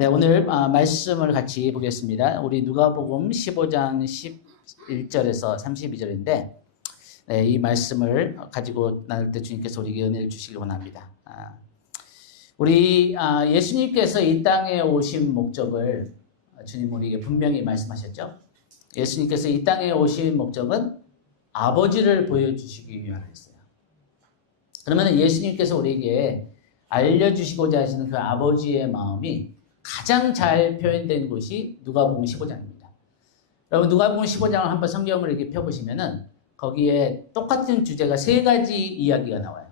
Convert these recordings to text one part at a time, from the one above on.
네, 오늘 말씀을 같이 보겠습니다. 우리 누가복음 15장 11절에서 32절인데 이 말씀을 가지고 나눌 때 주님께서 우리에게 은혜를 주시기 원합니다. 우리 예수님께서 이 땅에 오신 목적을 주님 우리에게 분명히 말씀하셨죠. 예수님께서 이 땅에 오신 목적은 아버지를 보여주시기 위함이었어요. 그러면 예수님께서 우리에게 알려주시고자 하시는 그 아버지의 마음이 가장 잘 표현된 곳이 누가복음 15장입니다. 여러분 누가복음 15장을 한번 성경을 이렇게 펴보시면은 거기에 똑같은 주제가 세 가지 이야기가 나와요.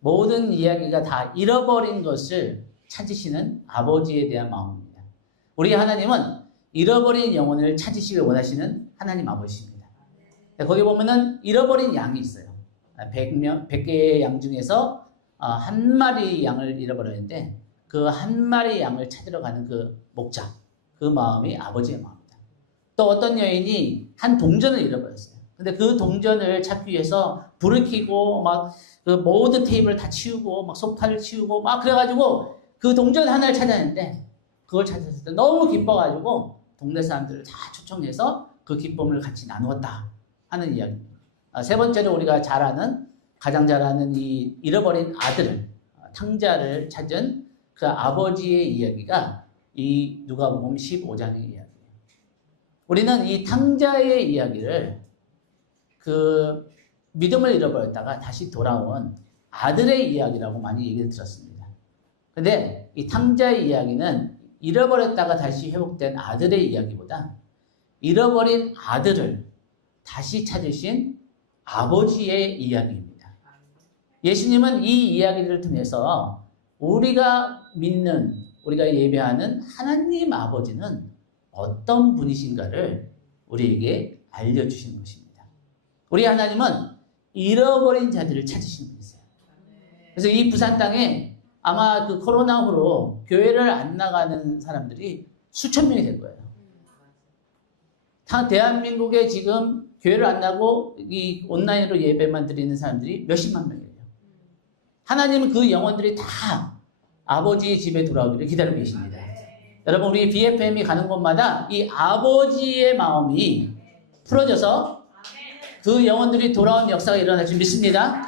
모든 이야기가 다 잃어버린 것을 찾으시는 아버지에 대한 마음입니다. 우리 하나님은 잃어버린 영혼을 찾으시길 원하시는 하나님 아버지입니다. 거기 보면은 잃어버린 양이 있어요. 100개의 양 중에서 한 마리 양을 잃어버렸는데 그 한 마리 양을 찾으러 가는 그 목자, 그 마음이 아버지의 마음입니다. 또 어떤 여인이 한 동전을 잃어버렸어요. 근데 그 동전을 찾기 위해서 불을 켜고 막 그 모든 테이블을 다 치우고 막 소파를 치우고 막 그래가지고 그 동전 하나를 찾았는데 그걸 찾았을 때 너무 기뻐가지고 동네 사람들을 다 초청해서 그 기쁨을 같이 나누었다 하는 이야기입니다. 세 번째로 우리가 가장 잘 아는 이 잃어버린 아들을, 탕자를 찾은 그 아버지의 이야기가 이 누가복음 15장의 이야기예요. 우리는 이 탕자의 이야기를 그 믿음을 잃어버렸다가 다시 돌아온 아들의 이야기라고 많이 얘기를 들었습니다. 근데 이 탕자의 이야기는 잃어버렸다가 다시 회복된 아들의 이야기보다 잃어버린 아들을 다시 찾으신 아버지의 이야기입니다. 예수님은 이 이야기를 통해서 우리가 믿는, 우리가 예배하는 하나님 아버지는 어떤 분이신가를 우리에게 알려주시는 것입니다. 우리 하나님은 잃어버린 자들을 찾으시는 분이세요. 그래서 이 부산 땅에 아마 그 코로나 후로 교회를 안 나가는 사람들이 수천 명이 될 거예요. 대한민국에 지금 교회를 안 나고 이 온라인으로 예배만 드리는 사람들이 몇십만 명이에요. 하나님은 그 영혼들이 다 아버지의 집에 돌아오기를 기다리고 계십니다. 여러분 우리 BFM이 가는 곳마다 이 아버지의 마음이 풀어져서 그 영혼들이 돌아온 역사가 일어날 줄 믿습니다.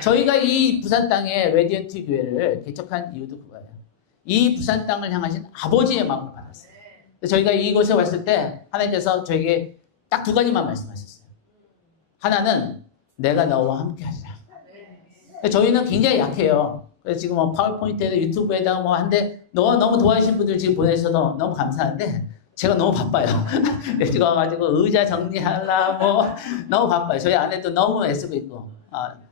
저희가 이 부산 땅에 레디언트 교회를 개척한 이유도 그거예요. 이 부산 땅을 향하신 아버지의 마음을 받았어요. 저희가 이곳에 왔을 때 하나님께서 저에게 딱 두 가지만 말씀하셨어요. 하나는 내가 너와 함께 하리라. 저희는 굉장히 약해요. 그래서 지금 뭐 파워포인트에다 유튜브에다가 뭐 한데 너무 도와주신 분들 지금 보내셔서 너무 감사한데 제가 너무 바빠요. 지금 와가지고 의자 정리하려고 너무 바빠요. 저희 아내도 너무 애쓰고 있고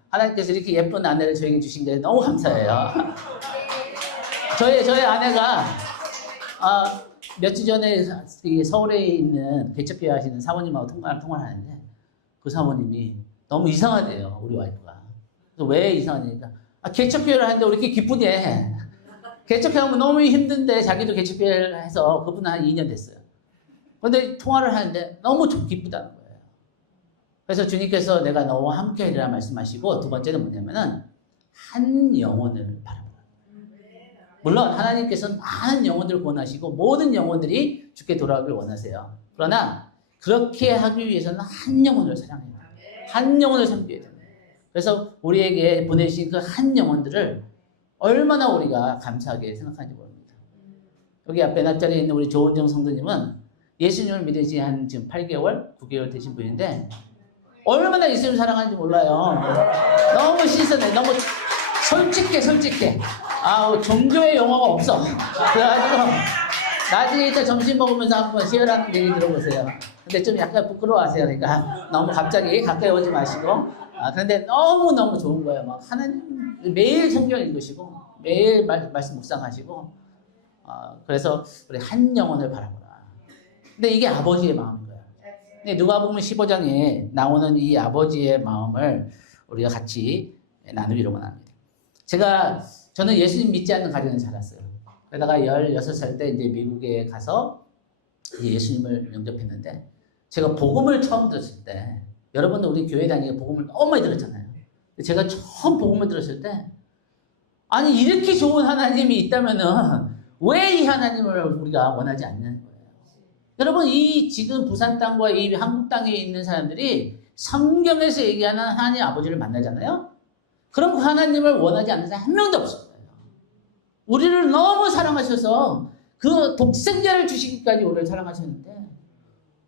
하나님께서 이렇게 예쁜 아내를 저에게 주신 게 너무 감사해요. 저희 아내가 며칠 전에 서울에 있는 개척교회 하시는 사모님하고 통화를 하는데 그 사모님이 너무 이상하대요. 우리 와이프가. 그래서 왜 이상하냐니까 개척교회를 하는데 왜 이렇게 기쁘냐. 개척하면 너무 힘든데 자기도 개척교회를 해서 그분은 한 2년 됐어요. 그런데 통화를 하는데 너무 기쁘다는 거예요. 그래서 주님께서 내가 너와 함께 하리라 말씀하시고 두 번째는 뭐냐면은 한 영혼을 바라보라. 물론 하나님께서는 많은 영혼들을 구원하시고 모든 영혼들이 주께 돌아오길 원하세요. 그러나 그렇게 하기 위해서는 한 영혼을 사랑해야 돼요. 한 영혼을 섬겨야 돼요. 그래서 우리에게 보내신 그 한 영혼들을 얼마나 우리가 감사하게 생각하는지 모릅니다. 여기 앞에 납자리에 있는 우리 조은정 성도님은 예수님을 믿은 지 한 지금 8개월, 9개월 되신 분인데 얼마나 예수님을 사랑하는지 몰라요. 너무 신선해. 너무 솔직해. 종교의 용어가 없어. 그래가지고 나중에 이따 점심 먹으면서 한번 시어라는 얘기 들어보세요. 근데 좀 약간 부끄러워하세요. 그러니까 너무 갑자기 가까이 오지 마시고. 그런데 너무너무 좋은 거예요. 막 하나님 매일 성경 읽으시고 매일 말씀 묵상하시고 그래서 우리 한 영혼을 바라보라. 근데 이게 아버지의 마음인 거예요. 근데 누가복음 15장에 나오는 이 아버지의 마음을 우리가 같이 나누기로 원합니다. 저는 예수님 믿지 않는 가정에 자랐어요. 그러다가 16살 때 이제 미국에 가서 예수님을 영접했는데 제가 복음을 처음 들었을 때 여러분들 우리 교회 다니게 복음을 너무 많이 들었잖아요. 제가 처음 복음을 들었을 때 아니 이렇게 좋은 하나님이 있다면은 왜 이 하나님을 우리가 원하지 않는 거예요? 여러분, 이 지금 부산 땅과 이 한국 땅에 있는 사람들이 성경에서 얘기하는 하나님 아버지를 만나잖아요? 그럼 그 하나님을 원하지 않는 사람 한 명도 없을 거예요. 우리를 너무 사랑하셔서 그 독생자를 주시기까지 우리를 사랑하셨는데,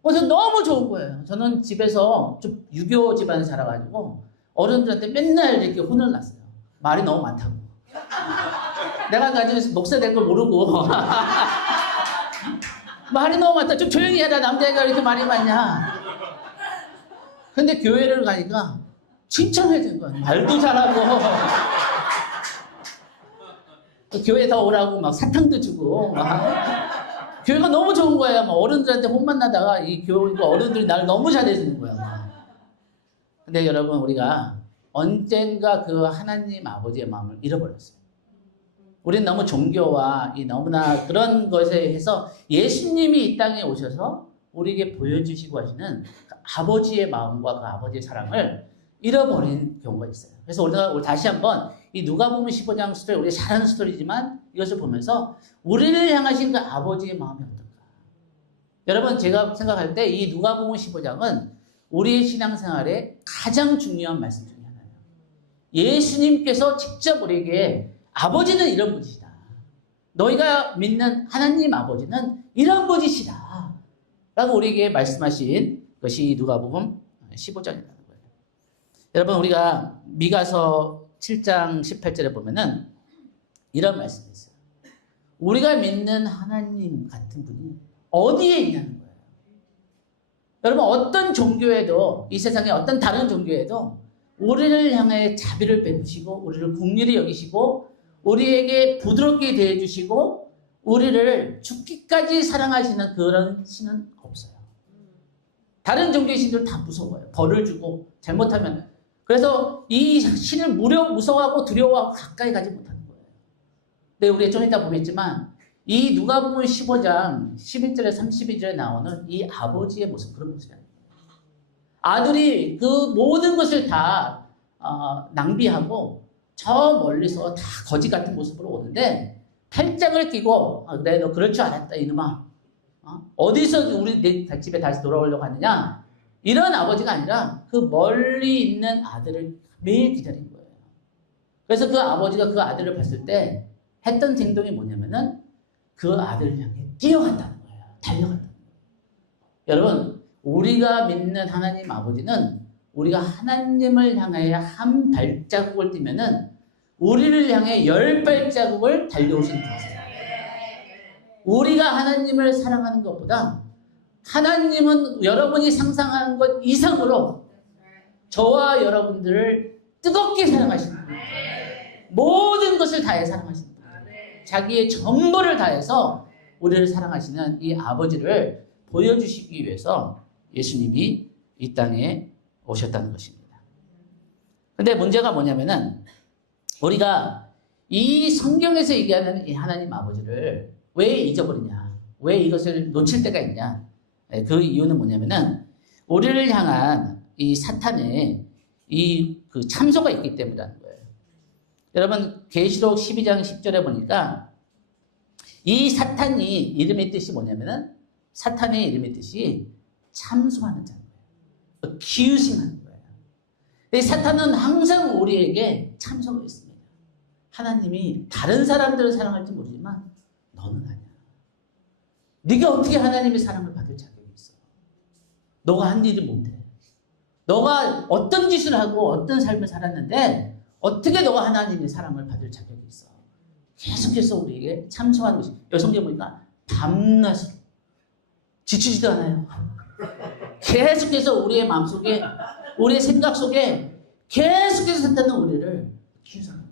그래서 너무 좋은 거예요. 저는 집에서 좀 유교 집안에 살아가지고 어른들한테 맨날 이렇게 혼을 났어요. 말이 너무 많다고. 내가 나중에 목사 될 걸 모르고 말이 너무 많다. 좀 조용히 해라. 남자애가 이렇게 말이 많냐. 근데 교회를 가니까 칭찬해준 거야. 말도 잘하고 교회 더 오라고 막 사탕도 주고 막. 교회가 너무 좋은 거예요. 막 어른들한테 혼만 나다가 이 교회 어른들이 나를 너무 잘해주는 거야. 막. 근데 여러분, 우리가 언젠가 그 하나님 아버지의 마음을 잃어버렸어요. 우리는 너무 종교와 이 너무나 그런 것에 해서 예수님이 이 땅에 오셔서 우리에게 보여주시고 하시는 그 아버지의 마음과 그 아버지의 사랑을 잃어버린 경우가 있어요. 그래서 우리가 다시 한번 이 누가복음 15장 스토리, 우리가 잘 아는 스토리지만 이것을 보면서 우리를 향하신 그 아버지의 마음이 어떨까? 여러분, 제가 생각할 때 이 누가복음 15장은 우리의 신앙생활에 가장 중요한 말씀 중에 하나예요. 예수님께서 직접 우리에게 아버지는 이런 분이시다. 너희가 믿는 하나님 아버지는 이런 분이시다. 라고 우리에게 말씀하신 것이 누가복음 15장이라는 거예요. 여러분, 우리가 미가서 7장 18절에 보면은 이런 말씀이 있어요. 우리가 믿는 하나님 같은 분이 어디에 있냐는 거예요. 여러분, 어떤 종교에도, 이 세상에 어떤 다른 종교에도 우리를 향해 자비를 베푸시고 우리를 긍휼히 여기시고 우리에게 부드럽게 대해주시고 우리를 죽기까지 사랑하시는 그런 신은 없어요. 다른 종교의 신들은 다 무서워요. 벌을 주고 잘못하면. 그래서 이 신을 무서워하고 두려워하고 가까이 가지 못하는 거예요. 근데 우리가 좀 이따 보겠지만 이 누가복음 15장 11절에 32절에 나오는 이 아버지의 모습, 그런 모습이에요. 아들이 그 모든 것을 다 낭비하고 저 멀리서 다 거지 같은 모습으로 오는데 팔짱을 끼고 그래, 너 그럴 줄 알았다 이놈아. 어디서 우리 내 집에 다시 돌아오려고 하느냐. 이런 아버지가 아니라 그 멀리 있는 아들을 매일 기다린 거예요. 그래서 그 아버지가 그 아들을 봤을 때 했던 행동이 뭐냐면은 그 아들을 향해 뛰어간다는 거예요. 달려간다는 거예요. 여러분, 우리가 믿는 하나님 아버지는 우리가 하나님을 향해 한 발자국을 뛰면은 우리를 향해 10발자국을 달려오시는 분이세요. 우리가 하나님을 사랑하는 것보다 하나님은 여러분이 상상하는 것 이상으로 저와 여러분들을 뜨겁게 사랑하시는 분이에요. 모든 것을 다해 사랑하시는 분이에요. 자기의 전부를 다해서 우리를 사랑하시는 이 아버지를 보여주시기 위해서 예수님이 이 땅에 오셨다는 것입니다. 근데 문제가 뭐냐면은 우리가 이 성경에서 얘기하는 이 하나님 아버지를 왜 잊어버리냐? 왜 이것을 놓칠 때가 있냐? 그 이유는 뭐냐면은 우리를 향한 이 사탄의 이 그 참소가 있기 때문이라는 거예요. 여러분, 계시록 12장 10절에 보니까 이 사탄이 이름의 뜻이 뭐냐면은 사탄의 이름의 뜻이 참소하는 자예요. accusing 하는 거예요. 이 사탄은 항상 우리에게 참소가 있습니다. 하나님이 다른 사람들을 사랑할지 모르지만 너는 아니야. 네가 어떻게 하나님의 사랑을 받을 자격이 있어? 너가 한 일이 뭔데? 너가 어떤 짓을 하고 어떤 삶을 살았는데 어떻게 너가 하나님의 사랑을 받을 자격이 있어? 계속해서 우리에게 참소하는 것이, 여성경 보니까 밤낮으로 지치지도 않아요. 계속해서 우리의 마음속에, 우리의 생각 속에 계속해서 사탄은 우리를 키우는 거예요.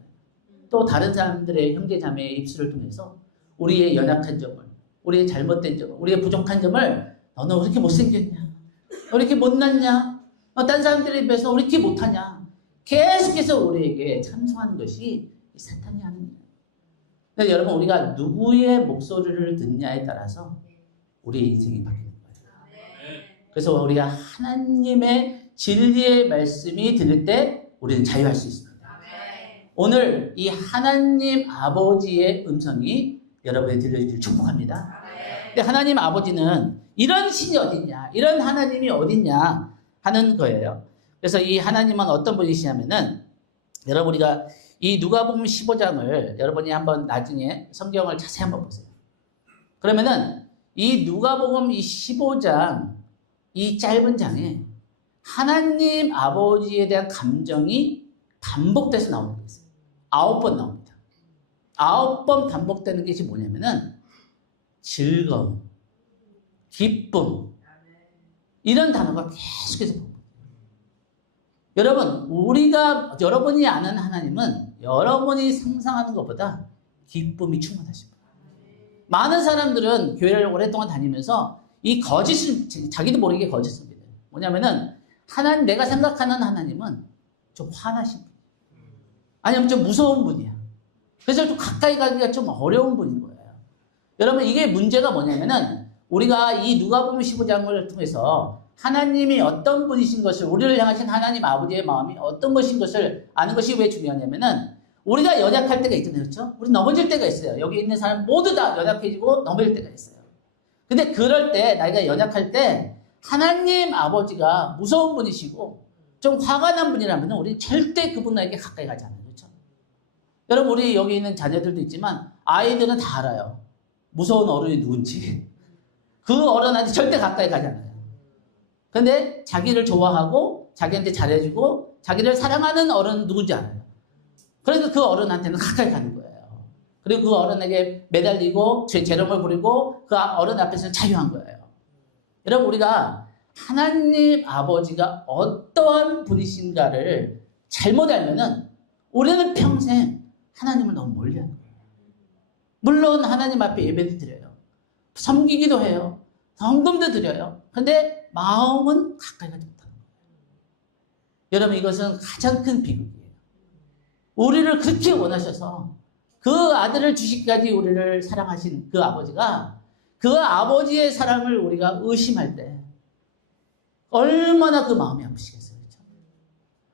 또 다른 사람들의 형제 자매의 입술을 통해서 우리의 연약한 점을, 우리의 잘못된 점을, 우리의 부족한 점을 너는 왜 이렇게 못생겼냐? 왜 이렇게 못났냐? 다른 사람들에 비해서 왜 이렇게 못하냐? 계속해서 우리에게 참소하는 것이 사탄이 하는 거예요. 근데 여러분, 우리가 누구의 목소리를 듣냐에 따라서 우리의 인생이 바뀌는 거예요. 그래서 우리가 하나님의 진리의 말씀이 들릴 때 우리는 자유할 수 있습니다. 오늘 이 하나님 아버지의 음성이 여러분이 들려주길 축복합니다. 근데 하나님 아버지는 이런 신이 어딨냐, 이런 하나님이 어딨냐 하는 거예요. 그래서 이 하나님은 어떤 분이시냐면은, 여러분 우리가 이 누가복음 15장을 여러분이 한번 나중에 성경을 자세히 한번 보세요. 그러면은 이 누가복음 이 15장 이 짧은 장에 하나님 아버지에 대한 감정이 반복돼서 나오는 게 있어요. 9번 나옵니다. 9번 반복되는 것이 뭐냐면은 즐거움, 기쁨, 이런 단어가 계속해서 반복돼요. 여러분, 여러분이 아는 하나님은 여러분이 상상하는 것보다 기쁨이 충만하십니다. 많은 사람들은 교회를 오랫동안 다니면서 이 거짓을, 자기도 모르게 거짓을 믿어요. 뭐냐면은 내가 생각하는 하나님은 좀 화나신 분이에요. 아니면 좀 무서운 분이야. 그래서 좀 가까이 가기가 좀 어려운 분인 거예요. 여러분, 이게 문제가 뭐냐면은 우리가 이 누가복음 15장을 통해서 하나님이 어떤 분이신 것을, 우리를 향하신 하나님 아버지의 마음이 어떤 것인 것을 아는 것이 왜 중요하냐면은 우리가 연약할 때가 있잖아요. 그렇죠? 우리 넘어질 때가 있어요. 여기 있는 사람 모두 다 연약해지고 넘어질 때가 있어요. 근데 그럴 때, 나이가 연약할 때 하나님 아버지가 무서운 분이시고 좀 화가 난 분이라면 우리 절대 그분에게 가까이 가지 않아요. 그렇죠? 여러분, 우리 여기 있는 자녀들도 있지만 아이들은 다 알아요. 무서운 어른이 누군지. 그 어른한테 절대 가까이 가지 않아요. 근데 자기를 좋아하고 자기한테 잘해주고 자기를 사랑하는 어른은 누군지 알아요. 그래서 그 어른한테는 가까이 가는 거예요. 그리고 그 어른에게 매달리고 재롱을 부리고 그 어른 앞에서는 자유한 거예요. 여러분, 우리가 하나님 아버지가 어떠한 분이신가를 잘못 알면은 우리는 평생 하나님을 너무 멀리하는 거예요. 물론 하나님 앞에 예배도 드려요. 섬기기도 해요. 헌금도 드려요. 근데 마음은 가까이 가지 못하는 거예요. 여러분, 이것은 가장 큰 비극이에요. 우리를 그렇게 원하셔서 그 아들을 주시기까지 우리를 사랑하신 그 아버지가, 그 아버지의 사랑을 우리가 의심할 때 얼마나 그 마음이 아프시겠어요. 그렇죠?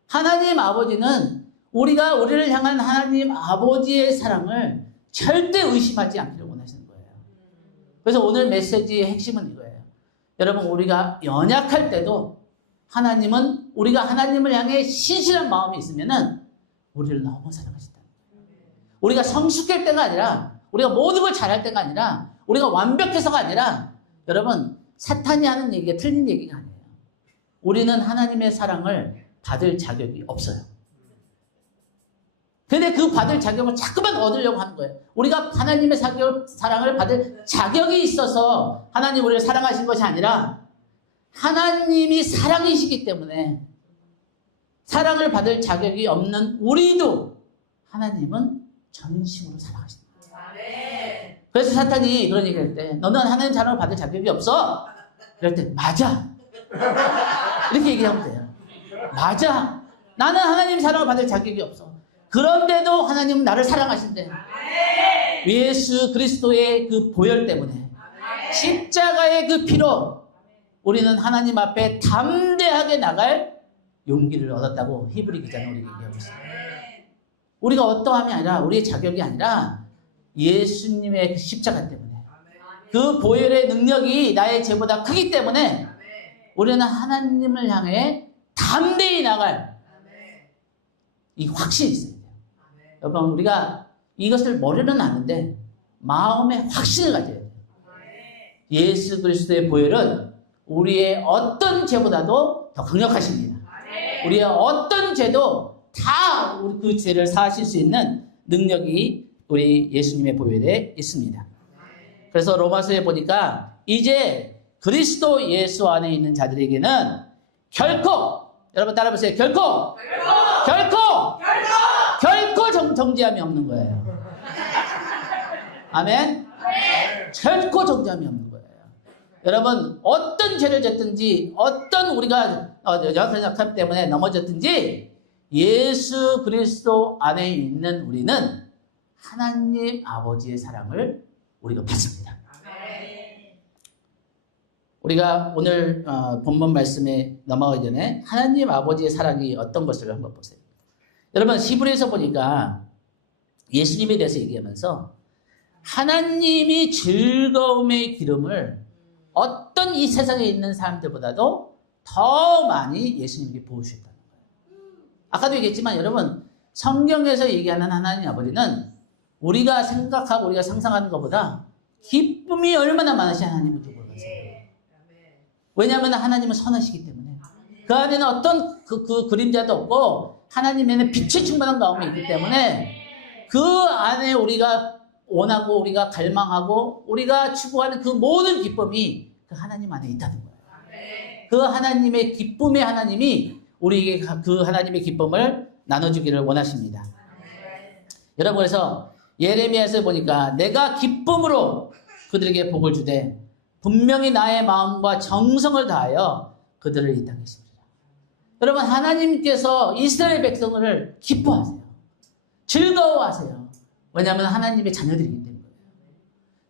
하나님 아버지는 우리를 향한 하나님 아버지의 사랑을 절대 의심하지 않기를 원하시는 거예요. 그래서 오늘 메시지의 핵심은 이거예요. 여러분, 우리가 연약할 때도 하나님은, 우리가 하나님을 향해 신실한 마음이 있으면은 우리를 너무 사랑하신다. 우리가 성숙할 때가 아니라, 우리가 모든 걸 잘할 때가 아니라, 우리가 완벽해서가 아니라, 여러분, 사탄이 하는 얘기가 틀린 얘기가 아니에요. 우리는 하나님의 사랑을 받을 자격이 없어요. 근데 그 받을 자격을 자꾸만 얻으려고 하는 거예요. 우리가 하나님의 사랑을 받을 자격이 있어서 하나님 우리를 사랑하신 것이 아니라 하나님이 사랑이시기 때문에 사랑을 받을 자격이 없는 우리도 하나님은 전심으로 사랑하신다. 그래서 사탄이 그런 얘기할 때, 너는 하나님 사랑을 받을 자격이 없어. 그럴 때 맞아. 이렇게 얘기하면 돼요. 맞아. 나는 하나님 사랑을 받을 자격이 없어. 그런데도 하나님은 나를 사랑하신대. 예수 그리스도의 그 보혈 때문에, 십자가의 그 피로 우리는 하나님 앞에 담대하게 나갈 용기를 얻었다고 히브리 기자는 우리에게 얘기하고 있습니다. 우리가 어떠함이 아니라, 우리의 자격이 아니라 예수님의 그 십자가 때문에, 그 보혈의 능력이 나의 죄보다 크기 때문에 우리는 하나님을 향해 담대히 나갈 이 확신이 있어야 돼요. 여러분, 우리가 이것을 머리로는 아는데 마음에 확신을 가져야 돼요. 예수 그리스도의 보혈은 우리의 어떤 죄보다도 더 강력하십니다. 우리의 어떤 죄도 다 우리 그 죄를 사하실 수 있는 능력이 우리 예수님의 보혈에 있습니다. 그래서 로마서에 보니까 이제 그리스도 예수 안에 있는 자들에게는 결코, 여러분 따라해보세요. 결코 정죄함이 없는 거예요. 아멘? 결코 정죄함이 없는 거예요. 여러분, 어떤 죄를 졌든지, 어떤 우리가 연약함 때문에 넘어졌든지, 예수 그리스도 안에 있는 우리는 하나님 아버지의 사랑을 우리가 받습니다. 우리가 오늘 본문 말씀에 넘어가기 전에 하나님 아버지의 사랑이 어떤 것을 한번 보세요. 여러분, 히브리서 보니까 예수님에 대해서 얘기하면서 하나님이 즐거움의 기름을 어떤 이 세상에 있는 사람들보다도 더 많이 예수님께 부으셨다는 거예요. 아까도 얘기했지만 여러분, 성경에서 얘기하는 하나님 아버지는 우리가 생각하고 우리가 상상하는 것보다 기쁨이 얼마나 많으신 하나님을 두고 계세요. 왜냐하면 하나님은 선하시기 때문에 그 안에는 어떤 그 그림자도 없고 하나님에는 빛의 충만한 마음이 있기 때문에 그 안에 우리가 원하고 우리가 갈망하고 우리가 추구하는 그 모든 기쁨이 그 하나님 안에 있다는 거예요. 그 하나님의 기쁨의 하나님이 우리에게 그 하나님의 기쁨을 나눠주기를 원하십니다. 여러분, 그래서 예레미야에서 보니까 내가 기쁨으로 그들에게 복을 주되 분명히 나의 마음과 정성을 다하여 그들을 이 땅에 심으리라. 여러분, 하나님께서 이스라엘 백성을 기뻐하세요. 즐거워하세요. 왜냐하면 하나님의 자녀들이기 때문에.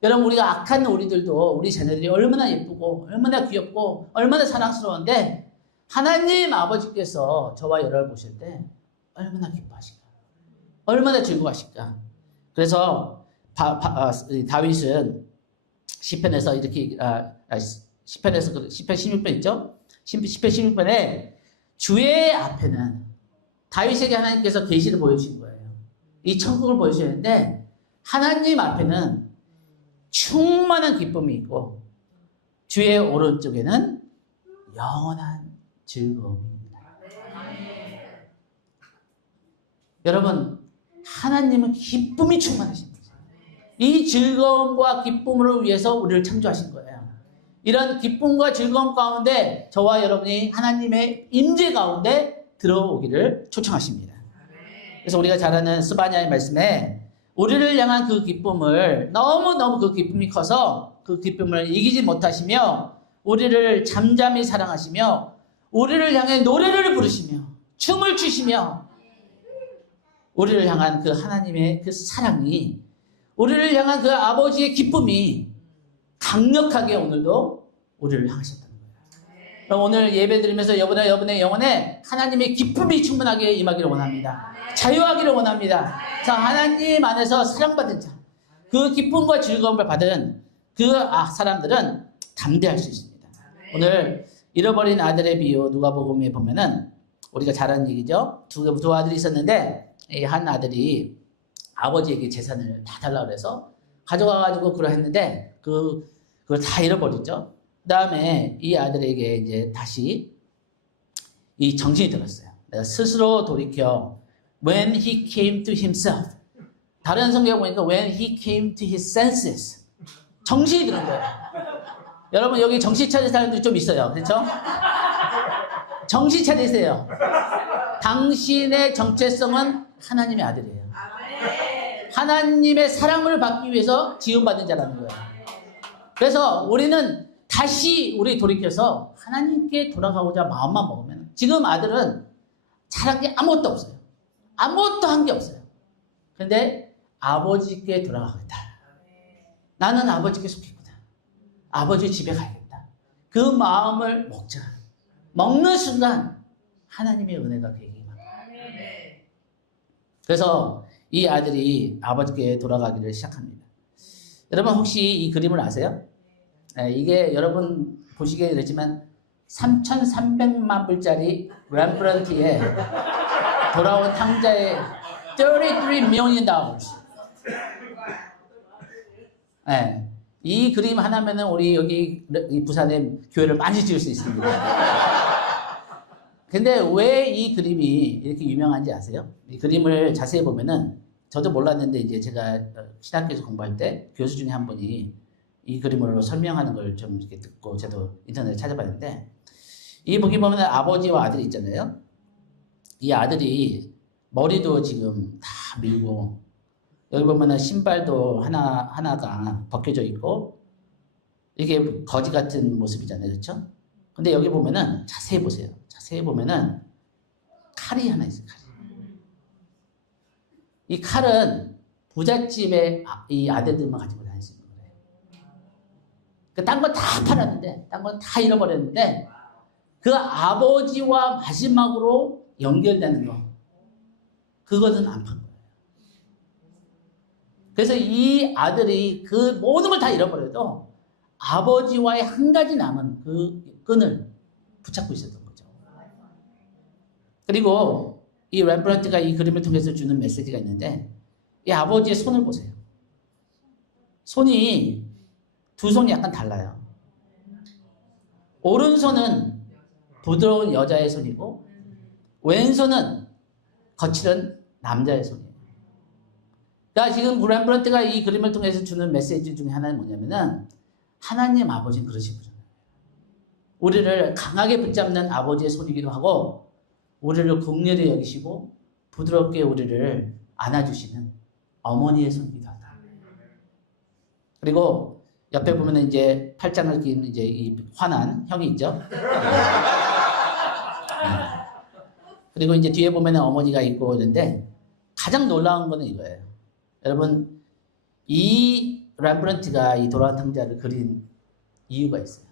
여러분, 우리가 악한 우리들도 우리 자녀들이 얼마나 예쁘고 얼마나 귀엽고 얼마나 사랑스러운데 하나님 아버지께서 저와 여러분을 보실 때 얼마나 기뻐하실까, 얼마나 즐거워하실까. 그래서 다윗은 시편에서 이렇게 시편 16편 있죠? 시편 16편에 주의 앞에는 다윗에게 하나님께서 계시를 보여주신 거예요. 이 천국을 보여주셨는데 하나님 앞에는 충만한 기쁨이 있고 주의 오른쪽에는 영원한 즐거움입니다. 여러분, 하나님은 기쁨이 충만하신 거예요. 이 즐거움과 기쁨을 위해서 우리를 창조하신 거예요. 이런 기쁨과 즐거움 가운데 저와 여러분이 하나님의 임재 가운데 들어오기를 초청하십니다. 그래서 우리가 잘 아는 스바냐의 말씀에 우리를 향한 그 기쁨을 너무너무 그 기쁨이 커서 그 기쁨을 이기지 못하시며 우리를 잠잠히 사랑하시며 우리를 향해 노래를 부르시며 춤을 추시며 우리를 향한 그 하나님의 그 사랑이 우리를 향한 그 아버지의 기쁨이 강력하게 오늘도 우리를 향하셨다는 거예요. 그럼 오늘 예배드리면서 여러분의 영혼에 하나님의 기쁨이 충분하게 임하기를 원합니다. 자유하기를 원합니다. 자, 하나님 안에서 사랑받은 자, 그 기쁨과 즐거움을 받은 그 사람들은 담대할 수 있습니다. 오늘 잃어버린 아들의 비유 누가복음에 보면은 우리가 잘 아는 얘기죠. 두 아들이 있었는데 이 한 아들이 아버지에게 재산을 다 달라고 해서 가져가가지고 그걸 했는데 그걸 다 잃어버렸죠. 그 다음에 이 아들에게 이제 다시 이 정신이 들었어요. 내가 스스로 돌이켜 when he came to himself. 다른 성경에 보니까 when he came to his senses. 정신이 드는 거예요. 여러분, 여기 정신 차린 사람들이 좀 있어요. 그렇죠? 정신 차리세요. 당신의 정체성은 하나님의 아들이에요. 하나님의 사랑을 받기 위해서 지음받은 자라는 거예요. 그래서 우리는 다시 우리 돌이켜서 하나님께 돌아가고자 마음만 먹으면 지금 아들은 잘한 게 아무것도 없어요. 아무것도 한 게 없어요. 근데 아버지께 돌아가겠다. 나는 아버지께 속했구나. 아버지 집에 가야겠다. 그 마음을 먹자. 먹는 순간 하나님의 은혜가 그에게 임합니다. 그래서 이 아들이 아버지께 돌아가기를 시작합니다. 여러분, 혹시 이 그림을 아세요? 이게 여러분 보시기에 그렇지만 3,300만 불짜리 렘브란트의 돌아온 탕자의 $33 million. 네, 이 그림 하나면은 우리 여기 이 부산에 교회를 많이 지을 수 있습니다. 근데 왜 이 그림이 이렇게 유명한지 아세요? 이 그림을 자세히 보면은 저도 몰랐는데 이제 제가 신학교에서 공부할 때 교수 중에 한 분이 이 그림으로 설명하는 걸 좀 이렇게 듣고 저도 인터넷에 찾아봤는데 이 보기 보면 아버지와 아들이 있잖아요. 이 아들이 머리도 지금 다 밀고 여기 보면은 신발도 하나가 벗겨져 있고 이게 거지 같은 모습이잖아요. 그렇죠? 근데 여기 보면은 자세히 보세요. 자세히 보면은 칼이 하나 있어요. 칼이. 이 칼은 부잣집의 이 아들들만 가지고 다닐 수 있는 거예요. 딴 건 다 팔았는데, 딴 건 다 잃어버렸는데, 그 아버지와 마지막으로 연결되는 거, 그것은 안 판 거예요. 그래서 이 아들이 그 모든 걸 다 잃어버려도 아버지와의 한 가지 남은 그 끈을 붙잡고 있었던 거죠. 그리고 이 렘브란트가 이 그림을 통해서 주는 메시지가 있는데, 이 아버지의 손을 보세요. 손이 두 손이 약간 달라요. 오른손은 부드러운 여자의 손이고 왼손은 거칠은 남자의 손이에요. 그러니까 지금 렘브란트가 이 그림을 통해서 주는 메시지 중에 하나는 뭐냐면은, 하나님 아버지는 그러신 분이에요. 우리를 강하게 붙잡는 아버지의 손이기도 하고, 우리를 긍휼히 여기시고 부드럽게 우리를 안아주시는 어머니의 손이기도 하다. 그리고 옆에 보면 이제 팔짱을 낀 이제 이 화난 형이 있죠. 그리고 이제 뒤에 보면 어머니가 있고 있는데, 가장 놀라운 거는 이거예요. 여러분, 이 렘브란트가 이 돌아간 탕자를 그린 이유가 있어요.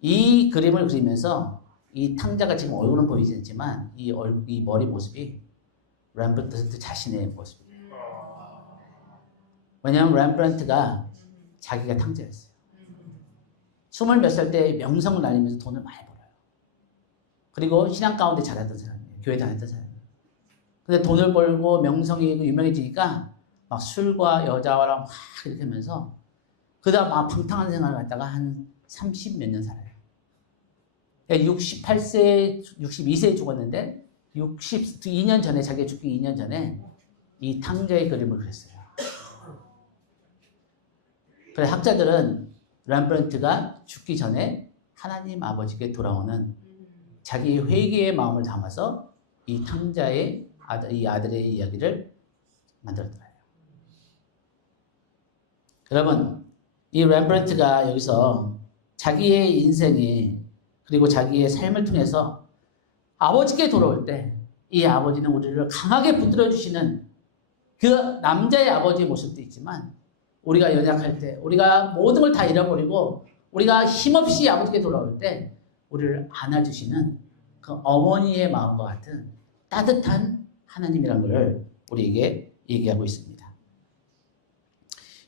이 그림을 그리면서 이 탕자가 지금 얼굴은 보이지 않지만 이 머리 모습이 렘브란트 자신의 모습이에요. 왜냐하면 렘브란트가 자기가 탕자였어요. 20몇 살 때 명성을 날리면서 돈을 많이 벌어요. 그리고 신앙 가운데 자랐던 사람이에요. 교회 다녔던 사람이에요. 근데 돈을 벌고 명성이 유명해지니까 막 술과 여자와랑 막 이렇게 하면서 그다음 막 방탕한 생활을 갖다가 한 30 몇 년 살아요. 68세, 62세에 죽었는데 62년 전에, 자기가 죽기 2년 전에 이 탕자의 그림을 그렸어요. 그래서 학자들은 렘브란트가 죽기 전에 하나님 아버지께 돌아오는 자기 회개의 마음을 담아서 이 탕자의 이 아들의 이야기를 만들었더래요. 여러분, 이 렘브란트가 여기서 자기의 인생에 그리고 자기의 삶을 통해서 아버지께 돌아올 때 이 아버지는 우리를 강하게 붙들어 주시는 그 남자의 아버지의 모습도 있지만, 우리가 연약할 때, 우리가 모든 걸 다 잃어버리고 우리가 힘없이 아버지께 돌아올 때 우리를 안아주시는 그 어머니의 마음과 같은 따뜻한 하나님이라는 것을 우리에게 얘기하고 있습니다.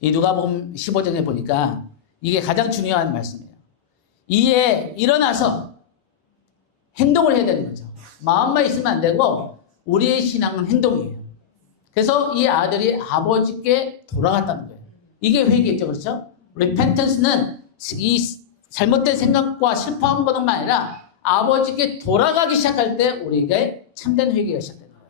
이 누가복음 15장에 보니까 이게 가장 중요한 말씀이에요. 이에 일어나서 행동을 해야 되는 거죠. 마음만 있으면 안 되고 우리의 신앙은 행동이에요. 그래서 이 아들이 아버지께 돌아갔다는 거예요. 이게 회개겠죠. 그렇죠? repentance는 이 잘못된 생각과 실패한 것만 아니라 아버지께 돌아가기 시작할 때 우리에게 참된 회개가 시작되는 거예요.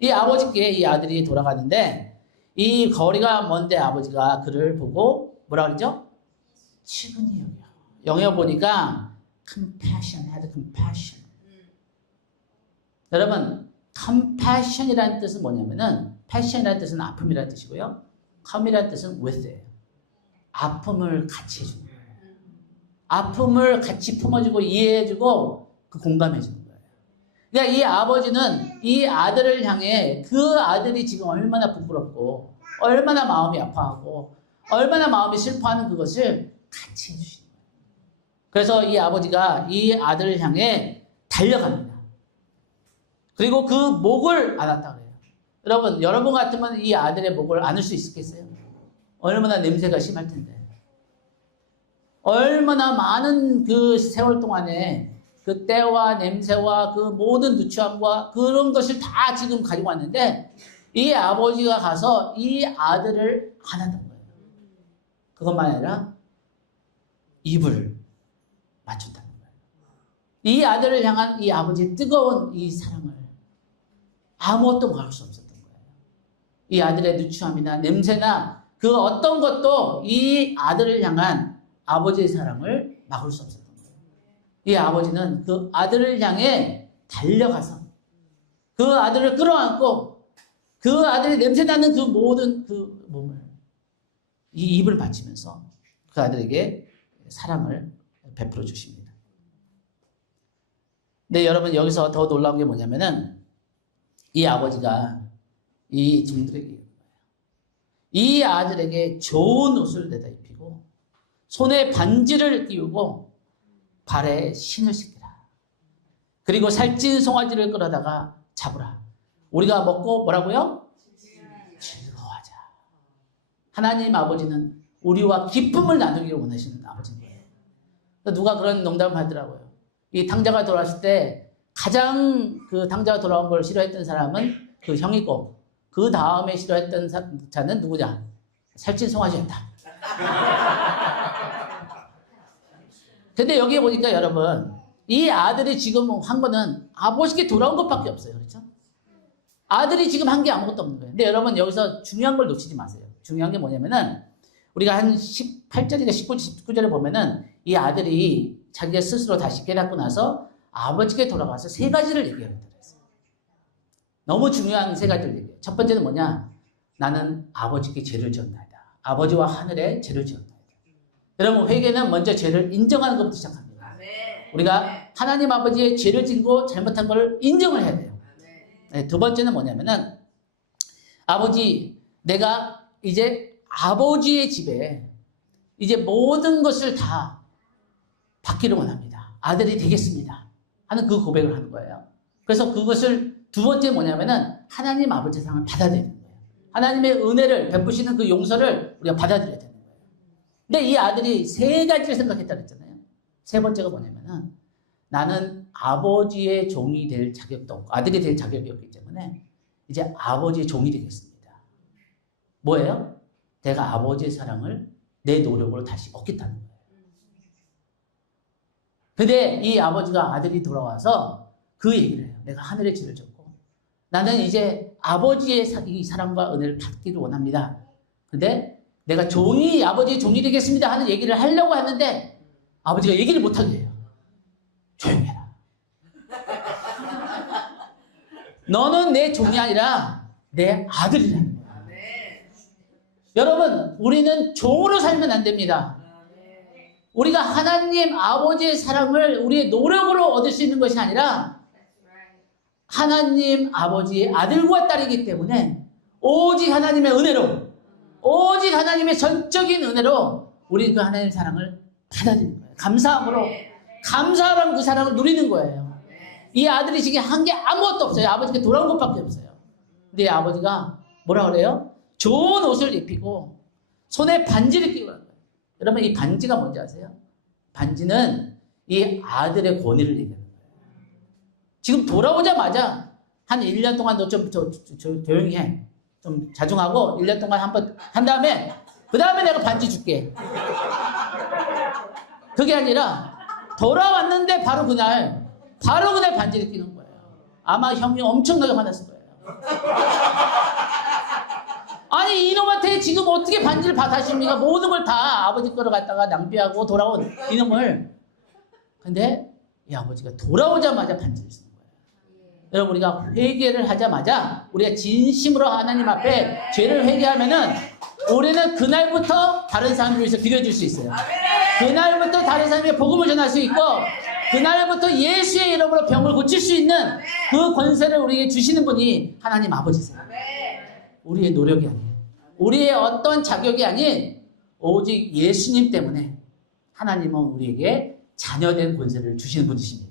이 아버지께 이 아들이 돌아가는데, 이 거리가 먼데 아버지가 그를 보고 뭐라 그러죠? 측은히 여겨. 영어 보니까 compassion, had compassion. 여러분, compassion이라는 뜻은 뭐냐면은, passion이라는 뜻은 아픔이라는 뜻이고요. come이라는 뜻은 with예요. 아픔을 같이 해주는 거예요. 아픔을 같이 품어주고 이해해주고 그 공감해주는 거예요. 그러니까 이 아버지는 이 아들을 향해 그 아들이 지금 얼마나 부끄럽고 얼마나 마음이 아파하고 얼마나 마음이 슬퍼하는 그것을 같이 해주시는 거예요. 그래서 이 아버지가 이 아들을 향해 달려갑니다. 그리고 그 목을 안았다 그래요. 여러분 같으면 이 아들의 목을 안을 수 있겠어요? 얼마나 냄새가 심할 텐데. 얼마나 많은 그 세월 동안에 그 때와 냄새와 그 모든 누추함과 그런 것을 다 지금 가지고 왔는데, 이 아버지가 가서 이 아들을 안았던 거예요. 그것만 아니라 입을 맞춘다는 거예요. 이 아들을 향한 이 아버지의 뜨거운 이 사랑을 아무것도 막을 수 없었던 거예요. 이 아들의 누추함이나 냄새나 그 어떤 것도 이 아들을 향한 아버지의 사랑을 막을 수 없었던 거예요. 이 아버지는 그 아들을 향해 달려가서 그 아들을 끌어안고 그 아들의 냄새나는 그 모든 그 몸을, 이 입을 바치면서 그 아들에게 사랑을 베풀어 주십니다. 근데 여러분, 여기서 더 놀라운 게 뭐냐면은, 이 아버지가 이 종들에게 이 아들에게 좋은 옷을 내다 입히고 손에 반지를 띄우고 발에 신을 신기라. 그리고 살찐 송아지를 끌어다가 잡으라. 우리가 먹고 뭐라고요? 즐거이 하나님 아버지는 우리와 기쁨을 나누기를 원하시는 아버지인 거예요. 누가 그런 농담을 하더라고요. 이 탕자가 돌아왔을 때 가장 그 탕자가 돌아온 걸 싫어했던 사람은 그 형이고, 그 다음에 싫어했던 자는 누구냐? 살찐 송아지였다. 근데 여기 보니까 여러분, 이 아들이 지금 한 거는 아버지께 돌아온 것밖에 없어요. 그렇죠? 아들이 지금 한 게 아무것도 없는 거예요. 근데 여러분 여기서 중요한 걸 놓치지 마세요. 중요한 게 뭐냐면은 우리가 한 18절인가 19절에 보면은 이 아들이 자기가 스스로 다시 깨닫고 나서 아버지께 돌아가서 세 가지를 얘기하게 됐어요. 너무 중요한 세 가지를 얘기해요. 첫 번째는 뭐냐? 나는 아버지께 죄를 지었나이다. 아버지와 하늘에 죄를 지었나이다. 여러분 회개는 먼저 죄를 인정하는 것부터 시작합니다. 우리가 하나님 아버지의 죄를 짓고 잘못한 걸 인정을 해야 돼요. 네, 두 번째는 뭐냐면은 아버지, 내가 이제 아버지의 집에 이제 모든 것을 다 받기를 원합니다. 아들이 되겠습니다. 하는 그 고백을 하는 거예요. 그래서 그것을 두 번째 뭐냐면은 하나님 아버지의 사랑을 받아들이는 거예요. 하나님의 은혜를 베푸시는 그 용서를 우리가 받아들여야 되는 거예요. 근데 이 아들이 세 가지를 생각했다 그랬잖아요. 세 번째가 뭐냐면은 나는 아버지의 종이 될 자격도 없고 아들이 될 자격이 없기 때문에 이제 아버지의 종이 되겠습니다. 뭐예요? 내가 아버지의 사랑을 내 노력으로 다시 얻겠다는 거예요. 근데 이 아버지가 아들이 돌아와서 그 얘기를 해요. 내가 하늘의 죄를 졌고 나는 이제 아버지의 이 사랑과 은혜를 받기를 원합니다. 근데 내가 아버지의 종이 되겠습니다 하는 얘기를 하려고 하는데 아버지가 얘기를 못하게 해요. 조용히 해라. 너는 내 종이 아니라 내 아들이라는 거야. 여러분, 우리는 종으로 살면 안 됩니다. 우리가 하나님 아버지의 사랑을 우리의 노력으로 얻을 수 있는 것이 아니라 하나님 아버지의 아들과 딸이기 때문에 오직 하나님의 은혜로, 오직 하나님의 전적인 은혜로 우리 그 하나님의 사랑을 받아들이는 거예요. 감사하면 그 사랑을 누리는 거예요. 이 아들이 지금 한 게 아무것도 없어요. 아버지께 돌아온 것밖에 없어요. 근데 아버지가 뭐라 그래요? 좋은 옷을 입히고 손에 반지를 끼고 간 거예요. 여러분 이 반지가 뭔지 아세요? 반지는 이 아들의 권위를 얘기하는 거예요. 지금 돌아오자마자 한 1년 동안 너 좀 조용히 해. 좀 자중하고 1년 동안 한번 한 다음에 그 다음에 내가 반지 줄게. 그게 아니라 돌아왔는데 바로 그날 반지를 끼는 거예요. 아마 형이 엄청나게 화났을 거예요. 아니 이놈한테 지금 어떻게 반지를 받아십니까? 모든 걸 다 아버지 거를 갖다가 낭비하고 돌아온 이놈을. 근데 이 아버지가 돌아오자마자 반지를 쓰는 거예요. 여러분 우리가 회개를 하자마자 우리가 진심으로 하나님 앞에 죄를 회개하면은 우리는 그날부터 다른 사람을 위해서 기도해 줄 수 있어요. 그날부터 다른 사람에게 복음을 전할 수 있고 그날부터 예수의 이름으로 병을 고칠 수 있는 그 권세를 우리에게 주시는 분이 하나님 아버지세요. 우리의 노력이 아니에요. 우리의 어떤 자격이 아닌 오직 예수님 때문에 하나님은 우리에게 자녀된 권세를 주시는 분이십니다.